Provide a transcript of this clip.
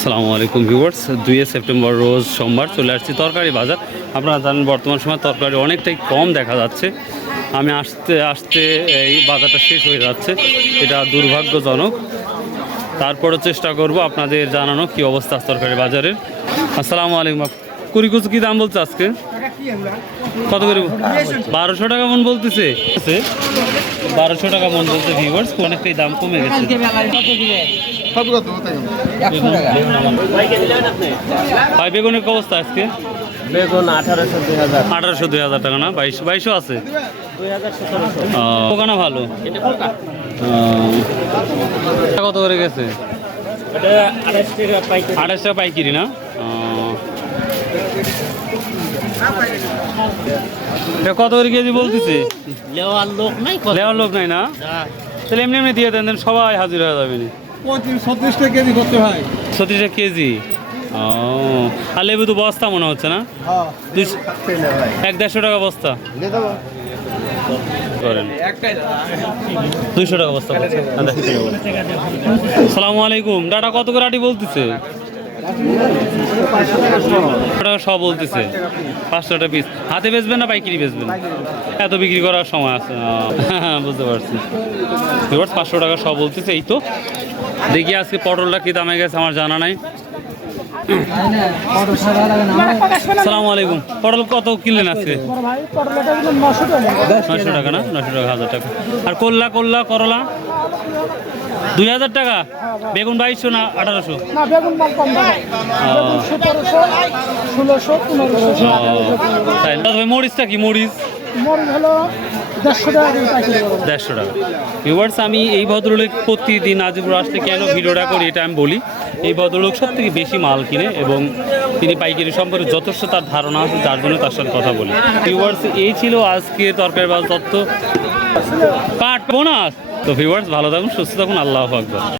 আসসালামু আলাইকুম viewers, 2 September রোজ সোমবার চলে আসছি তরকারি বাজার। আপনারা জানেন বর্তমান সময় তরকারি অনেকটাই কম দেখা যাচ্ছে। আমি আসতে আসতে এই বাজারটা শেষ হয়ে যাচ্ছে, এটা দুর্ভাগ্যজনক। তারপরে চেষ্টা করব আপনাদের জানানো কি অবস্থা তরকারি বাজারের। আসসালামু আলাইকুম। কুড়িকুচু কী দাম বলছে আজকে? কত করে? 1200 টাকা মন বলতেছে। 1200 টাকা মন বলছে ভিউয়ার্স, অনেকটাই দাম কমে গেছে। ভাই বেগুনের কি অবস্থা আজকে? বেগুন 1800 2000 টাকা না, 2200 আছে। পোকানা ভালো। কত করে গেছে? 28 টাকা পাইকারি না? কত করে কেজি বলতেছে? লেওয়ার লোক নাই না? তাহলে এমনি এমনি দিয়ে দেন, সবাই হাজির হয়ে যাবে। 35-36 টাকা কেজি করতে হয়। 36 টাকা কেজি। ও, আর লেবু তো বস্তা মনে হচ্ছে না? 150 টাকা বস্তা করেন, 200 টাকা বস্তা। আসসালামু আলাইকুম। ডাটা কত করে আটি বলতেছে? টাকা সব বলতেছে। 500 টাকা পিস। হাতে বেচবেন না পাইকারি বেচবেন? এত বিক্রি করার সময় আছে? বুঝতে পারছি। 500 টাকা সব বলতেছে। এই তো দেখি আজকে পটলটা কি দামে গেছে আমার জানা নাই। আসসালামু আলাইকুম। পটল কত কিনলেন আজকে? 900 টাকা না? 900 টাকা, 1000 টাকা। আর করলা 2000 টাকা। বেগুন 2200 না 1800? মরিচটা কি? মরিচ 150 টাকা। ভিউয়ার্স, আমি এই ভদ্রলোক প্রতিদিন আজিপুর আসতে কেন ভিডিওটা করি এটা আমি বলি। এই ভদ্রলোক সব থেকে বেশি মাল কিনে এবং তিনি পাইকারি সম্পর্কে যথেষ্ট তার ধারণা আছে, যার জন্য তার সাথে কথা বলি। ভিউয়ার্স, এই ছিল আজকে তরকারি বাজার তথ্য পাট বোনাস। তো ভিউয়ার্স, ভালো থাকুন, সুস্থ থাকুন। আল্লাহু আকবার।